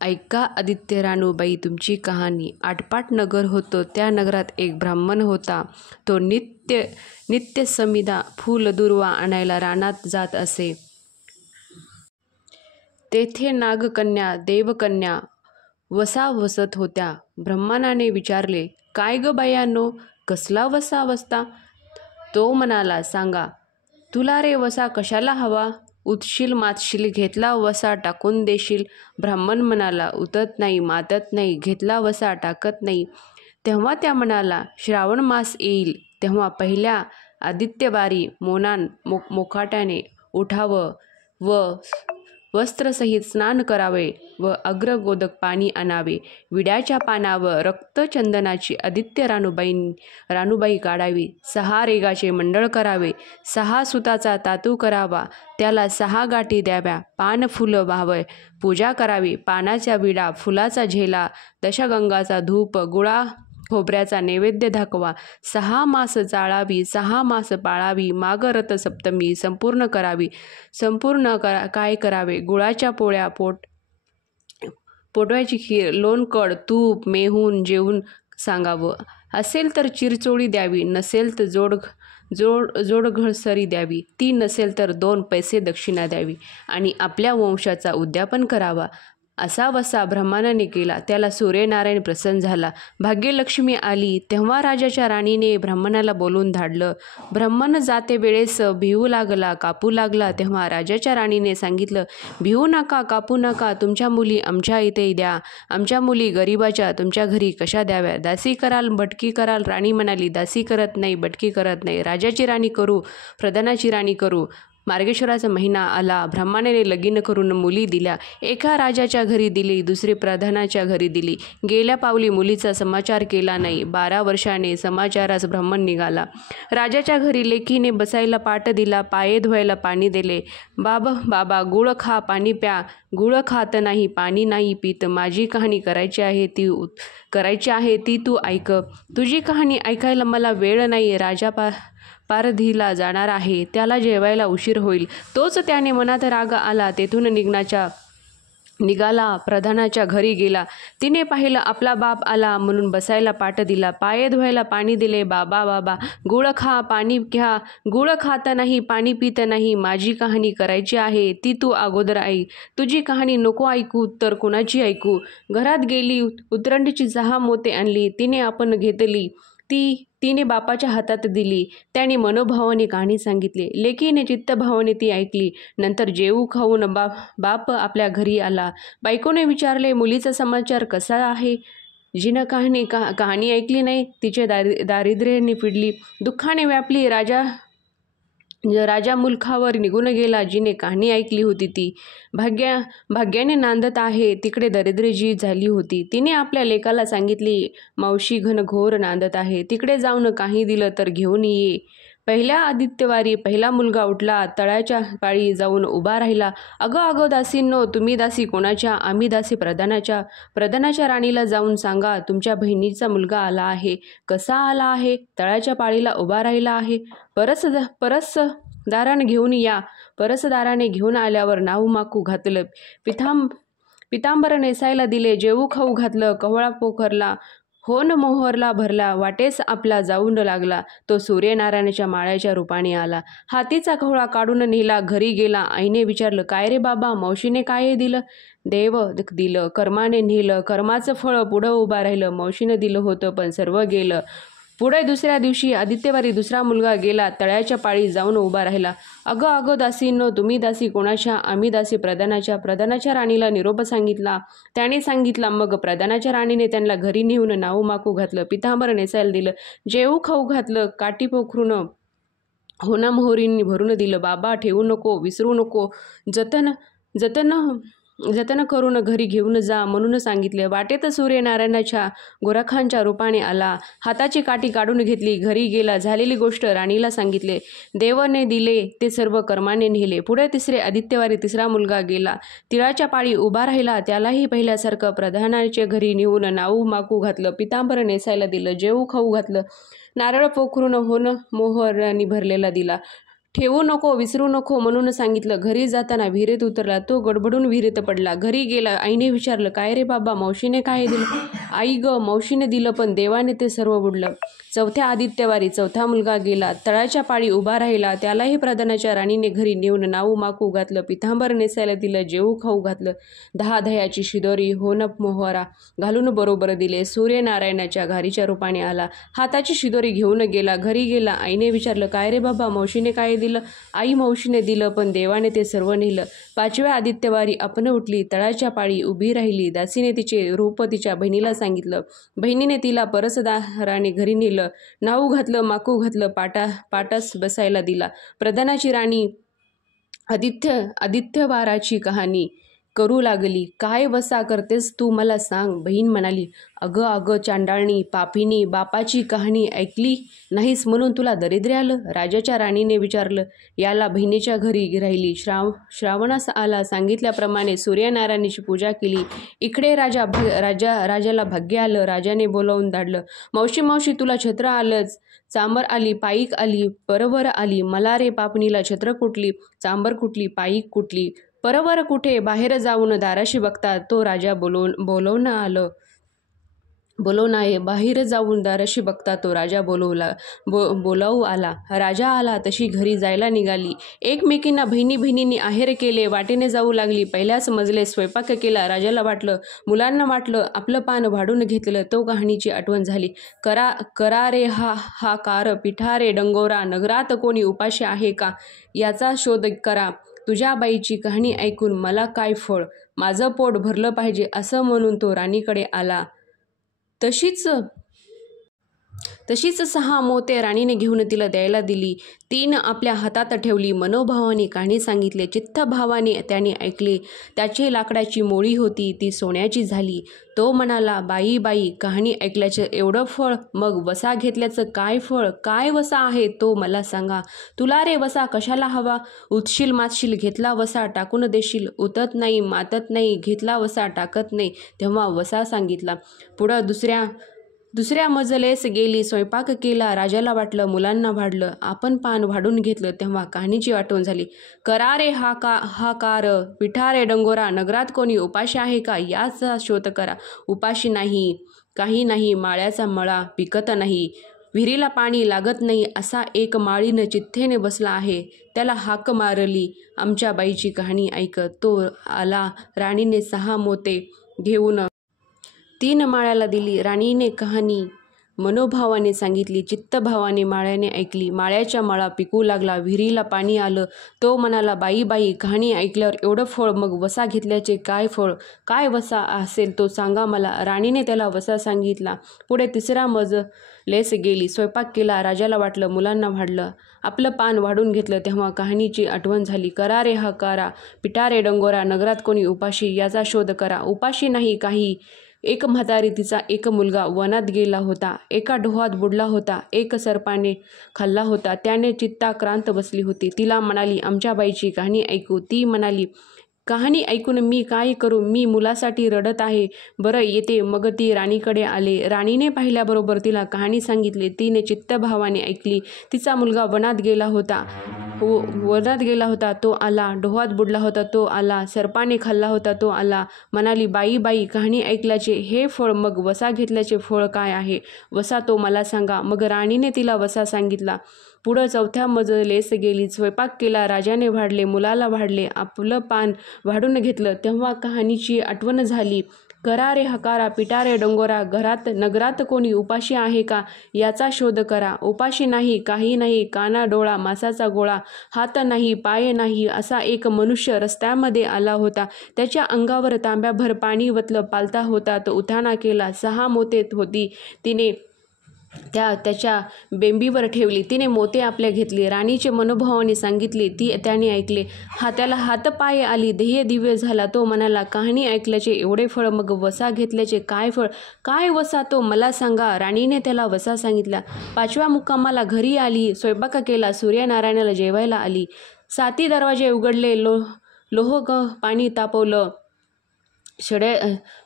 ऐका आदित्य रानूबाई तुमची कहाणी. आटपाट नगर होतं. त्या नगरात एक ब्राह्मण होता. तो नित्य समिधा फूल दुर्वा आणायला रानात जात असे. तेथे नागकन्या देवकन्या वसा वसत होत्या. ब्राह्मणाने विचारले, काय ग बायांनो, कसला वसा वसता? तो म्हणाला, सांगा, तुला रे वसा कशाला हवा? उतशील मातशील, घेतला वसा टाकून देशील. ब्राह्मण म्हणाला, उतत नाही मातत नाही, घेतला वसा टाकत नाही. तेव्हा त्या म्हणाला, श्रावण मास येईल तेव्हा पहिल्या आदित्यवारी मोकाट्याने उठावं व वस्त्रसहित स्नान करावे व अग्रगोदक पाणी आणावे. विड्याच्या पानावर रक्तचंदनाची आदित्य रानूबाई काढावी. 6 रेगाचे मंडळ करावे. 6 सुताचा तातू करावा. त्याला 6 गाठी द्याव्या. पान फुलं व्हावं. पूजा करावी. पानाच्या विडा, फुलाचा झेला, दशगंगाचा धूप, गुळा खोबऱ्याचा नैवेद्य दाखवा. 6 मास चाळावी. 6 मास पाळावी. माघ रथ सप्तमी संपूर्ण करावी. काय करावे? गुळाच्या पोळ्या, पोटव्याची खीर, लोणकड, तूप, मेहून जेवून सांगावं. असेल तर चिरचोळी द्यावी. नसेल तर जोडघळसरी द्यावी. ती नसेल तर 2 पैसे दक्षिणा द्यावी आणि आपल्या वंशाचा उद्यापन करावा. असा वसा ब्राह्मणाने केला. त्याला सूर्यनारायण प्रसन्न झाला. भाग्यलक्ष्मी आली. तेव्हा राजाच्या राणीने ब्राह्मणाला बोलून धाडलं. ब्राह्मण जाते वेळेस भिवू लागला, कापू लागला. तेव्हा राजाच्या राणीने सांगितलं, भिवू नका, कापू नका. तुमच्या मुली आमच्या इथे द्या. आमच्या मुली गरिबाच्या तुमच्या घरी कशा द्याव्या? दासी कराल, भटकी कराल? राणी म्हणाली, दासी करत नाही, भटकी करत नाही. राजाची राणी करू, प्रधानाची राणी करू. मार्गशीर्षाचा महिना आला. ब्राह्मणाने लगीन करून मुली दिल्या. एका राजाच्या घरी दिली, दुसरी प्रधानाच्या घरी दिली. गेल्या पावली मुलीचा समाचार केला नाही. 12 वर्षाने समाचारास ब्राह्मण निघाला. राजाच्या घरी लेकीने बसायला पाट दिला, पाये धुवायला पाणी दिले. बाबा गुळ खा, पाणी प्या. गुळ खात नाही, पाणी नाही पीत. माझी कहाणी करायची आहे ती तू ऐक. तुझी कहाणी ऐकायला मला वेळ नाही. राजा पारधीला जाणार आहे. त्याला जेवायला उशीर होईल. तोच त्याने मनात राग आला. तेथून निघाला. प्रधानाच्या घरी गेला. तिने पाहिलं आपला बाप आला म्हणून बसायला पाट दिला, पाये धुवायला पाणी दिले. बाबा गुळ खा, पाणी घ्या. गुळ खात नाही, पाणी पित नाही. माझी कहाणी करायची आहे ती तू अगोदर ऐक. तुझी कहाणी नको ऐकू तर कुणाची ऐकू? घरात गेली. उतरंडीची 6 मोते आणली. तिने आपण घेतली. तिने बापाच्या हातात दिली. त्याने मनोभावाने कहाणी सांगितली. लेकीने चित्तभावाने ती ऐकली. नंतर जेवू खाऊन बाप आपल्या घरी आला. बायकोने विचारले, मुलीचा समाचार कसा आहे? जिनं कहाणी ऐकली नाही तिचे दारिद्र्याने पिडली, दुःखाने व्यापली. राजा मुलखावर निघून गेला. जिने कहाणी ऐकली होती ती भाग्याने नांदत आहे. तिकडे दरिद्री झाली होती. तिने आपल्या लेकाला सांगितली, मावशी घनघोर नांदत आहे. तिकडे जाऊन काही दिलं तर घेऊन ये. पहिल्या आदित्यवारी पहिला मुलगा उठला. तळ्याच्या पाळी जाऊन उभा राहिला. अगं दासींनो, तुम्ही दासी कोणाच्या? आम्ही दासी प्रधानाच्या. प्रधानाच्या राणीला जाऊन सांगा, तुमच्या बहिणीचा मुलगा आला आहे. कसा आला आहे? तळ्याच्या पाळीला उभा राहिला आहे. परसदाराने घेऊन या. परसदाराने घेऊन आल्यावर नाहू माकू घातलं. पितांबर नेसायला दिले. जेवू खाऊ घातलं. कवळा पोखरला, होन मोहरला भरला. वाटेस आपला जाऊन लागला. तो सूर्यनारायणाच्या माळ्याच्या रूपाने आला. हातीचा कवळा काढून नेला. घरी गेला. आईने विचारलं, काय रे बाबा, मावशीने काय दिलं? देव दिलं, कर्माने नेलं. कर्माचं फळ पुढं उभा राहिलं. मावशीनं दिलं होतं पण सर्व गेलं. पुढे दुसऱ्या दिवशी आदित्यवारी दुसरा मुलगा गेला. तळ्याच्या पाळी जाऊन उभा राहिला. अगं दासींनो, तुम्ही दासी कोणाच्या? आम्ही दासी प्रधानाच्या. प्रधानाच्या राणीला निरोप सांगितला. त्याने सांगितला. मग प्रधानाच्या राणीने त्यांना घरी नेऊन नाहू माकू घातलं. पितांबर नेसायला दिलं. जेवू खाऊ घातलं. काठी पोखरून होना मोहरींनी भरून दिलं. बाबा ठेवू नको, विसरू नको, जतन करून घरी घेऊन जा म्हणून सांगितले. वाटेत सूर्यनारायणाच्या गोरखांच्या रूपाने आला. हाताची काठी काढून घेतली. घरी गेला. झालेली गोष्ट राणीला सांगितले. देवाने दिले ते सर्व कर्माने नेले. पुढे तिसरे आदित्यवारी तिसरा मुलगा गेला. तिळाच्या पाळी उभा राहिला. त्यालाही पहिल्यासारखं प्रधानाच्या घरी नेऊन नाहू माकू घातलं. पितांबर नेसायला दिलं. जेवू खाऊ घातलं. नारळ पोखरून होन मोहरांनी भरलेला दिला. ठेवू नको, विसरू नको म्हणून सांगितलं. घरी जाताना विहिरीत उतरला. तो गडबडून विहिरीत पडला. घरी गेला. आईने विचारलं, काय रे बाबा, मावशीने काय दिलं? आई ग, मावशीने दिलं, पण देवाने ते सर्व बुडलं. चौथ्या आदित्यवारी चौथा मुलगा गेला. तळाच्या पाळी उभा राहिला. त्यालाही प्रधानाच्या राणीने घरी नेऊन नाऊ माकू घातलं, पितांबर नेसायला दिलं, जेवू खाऊ घातलं, 10 दह्याची शिदोरी, होनप मोहरा घालून बरोबर दिले. सूर्यनारायणाच्या घारीच्या रूपाने आला. हाताची शिदोरी घेऊन गेला. घरी गेला. आईने विचारलं, काय रे बाबा, मावशीने काय दिलं? आई, मावशीने दिलं, पण देवाने ते सर्व नेलं. 5व्या आदित्यवारी आपण उठली. तळाच्या पाळी उभी राहिली. दासीने तिचे रूप तिच्या बहिणीला सांगितलं. बहिणीने तिला परसदाराने घरी नेलं. नाऊ घातलं, माकू घातलं, पाटास बसायला दिला. प्रधानाची राणी आदित्यवाराची कहाणी करू लागली. काय वसा करतेस तू, मला सांग. बहीण म्हणाली, अगं अगं चांडाळणी, पापिनी, बापाची कहाणी ऐकली नाहीस म्हणून तुला दरिद्र आलं? राजाच्या राणीने विचारलं. याला बहिणीच्या घरी राहिली. श्रावणास आला. सांगितल्याप्रमाणे सूर्यनारायणाची पूजा केली. इकडे राजाला भाग्य आलं. राजाने बोलावून धाडलं. मावशी मावशी, तुला छत्र आलंच. चांबर आली, पाईक आली, परवर आली. मला रे पापणीला छत्र कुठली, चांबर कुठली, पाईक कुठली, परवर कुठे? बाहेर जाऊन दाराशी बघता तो राजा बोलवून आहे. बाहेर जाऊन दाराशी बघता तो राजा बोलावू आला. राजा आला तशी घरी जायला निघाली. एकमेकींना बहिणींनी आहेर केले. वाटेने जाऊ लागली. पहिल्याच मजले स्वयंपाक केला. राजाला वाटलं, मुलांना वाटलं, आपलं पान वाढून घेतलं. तो कहाणीची आठवण झाली. करा रे हा कार, पिठा रे डंगोरा, नगरात कोणी उपाशी आहे का, याचा शोध करा. तुझ्या बाईची कहाणी ऐकून मला काय फळ, माझं पोट भरलं पाहिजे, असं म्हणून तो राणीकडे आला. तशीच 6 मोते राणीने घेऊन तिला द्यायला दिली. 3 आपल्या हातात ठेवली. मनोभावाने कहाणी सांगितले. चित्तभावाने त्याने ऐकले. त्याची लाकडाची मोळी होती, ती सोन्याची झाली. तो म्हणाला, बाई बाई, कहाणी ऐकल्याचं एवढं फळ, मग वसा घेतल्याचं काय फळ? काय वसा आहे तो मला सांगा. तुला रे वसा कशाला हवा? उतशील मातशील, घेतला वसा टाकून देशील. उतत नाही, मातत नाही, घेतला वसा टाकत नाही. तेव्हा वसा सांगितला. पुढं दुसऱ्या मजलेस गेली. स्वयंपाक केला. राजाला वाटलं, मुलांना वाढलं, आपण पान वाढून घेतलं. तेव्हा कहाणीची आठवण झाली. करा रे हा कार, पिठा रे डंगोरा, नगरात कोणी उपाशी आहे का, याचा शोध करा. उपाशी नाही, काही नाही, माळ्याचा मळा पिकत नाही, विहिरीला पाणी लागत नाही, असा एक माळीनं चिठ्ठीने बसला आहे. त्याला हाक मारली. आमच्या बाईची कहाणी ऐक. तो आला. राणीने 6 मोते घेऊन 3 माळ्याला दिली. राणीने कहाणी मनोभावाने सांगितली. चित्तभावाने माळ्याने ऐकली. माळ्याच्या मळा पिकू लागला. विहिरीला पाणी आलं. तो म्हणाला, बाई बाई, कहाणी ऐकल्यावर एवढं फळ, मग वसा घेतल्याचे काय फळ? काय वसा असेल तो सांगा मला. राणीने त्याला वसा सांगितला. पुढे 3रा मजलेस गेली. स्वयंपाक केला. राजाला वाटलं, मुलांना वाढलं, आपलं पान वाढून घेतलं. तेव्हा कहाणीची आठवण झाली. करा रे हा कारा, पिठा रे डंगोरा, नगरात कोणी उपाशी, याचा शोध करा. उपाशी नाही, काही. एक म्हातारी, तिचा एक मुलगा वनात गेला होता. एका डोहात बुडला होता. एक सर्पाने खाल्ला होता. त्याने चित्ताक्रांत बसली होती. तिला म्हणाली, आमच्या बाईची कहाणी ऐकू. ती म्हणाली, कहाणी ऐकून मी काय करू, मी मुलासाठी रडत आहे. बरं येते. मग ती राणीकडे आले. राणीने पाहिल्याबरोबर तिला कहाणी सांगितली. तिने चित्तभावाने ऐकली. तिचा मुलगा वनात गेला होता. तो आला. डोहात बुडला होता. तो आला. सर्पाने खाल्ला होता. तो आला. म्हणाली, बाई बाई, कहाणी ऐकल्याचे हे फळ, मग वसा घेतल्याचे फळ काय आहे? वसा तो मला सांगा. मग राणीने तिला वसा सांगितला. पुढं 4थ्या मजलेस गेली. स्वयंपाक केला. राजाने वाढले, मुलाला वाढले, आपलं पान वाढून घेतलं. तेव्हा कहाणीची आठवण झाली. करा रे हकारा, पिटा रे डोंगरा, नगरात कोणी उपाशी आहे का, याचा शोध करा. उपाशी नाही, काही नाही, काना डोळा मासाचा गोळा, हात नाही, पाय नाही, असा एक मनुष्य रस्त्यामध्ये आला होता. त्याच्या अंगावर तांब्याभर पाणी वतलं. पालता होता. तो उठाणा केला. 6 मोते होती. तिने त्याच्या बेंबीवर ठेवली. तिने मोते आपल्या घेतली. राणीचे मनोभावाने सांगितले. त्याने ऐकले. त्याला हातपाय आली. ध्येय दिव्य झाला. तो म्हणाला, कहाणी ऐकल्याचे एवढे फळ, मग वसा घेतल्याचे काय फळ? काय वसा तो मला सांगा. राणीने त्याला वसा सांगितला. 5व्या मुक्कामाला घरी आली. स्वयंपाक केला. सूर्यनारायणाला जेवायला आली. 7 दरवाजे उघडले. लोह पाणी तापवलं.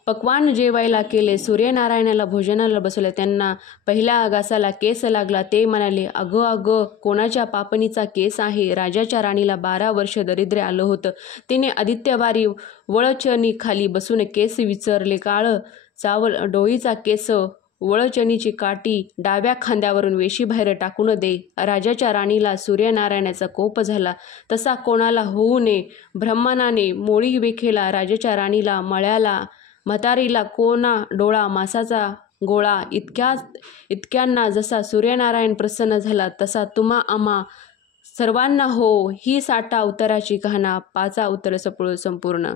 पक्वान जेवायला केले. सूर्यनारायणाला भोजनाला बसवले. त्यांना पहिल्या घासाला केस लागला. ते म्हणाले, अगं अगं, कोणाच्या पापणीचा केस आहे? राजाच्या राणीला 12 वर्ष दारिद्र्य आलं होतं. तिने आदित्यवारी वळचणी खाली बसून केस विचारले. काळ चावल डोईचा केस, वळचणीची काठी डाव्या खांद्यावरून वेशीबाहेर टाकून दे. राजाच्या राणीला सूर्यनारायणाचा कोप झाला. तसा कोणाला होऊ नये. ब्राह्मणाने मोळी वेखेला. राजाच्या राणीला, मळ्याला, म्हातारीला कोणा डोळा मासाचा गोळा. इतक्यांना जसा सूर्यनारायण प्रसन्न झाला तसा तुम्हा आम्हा सर्वांना हो. ही 60 उत्तराची कहाणा. 5 उत्तर संपूर्ण.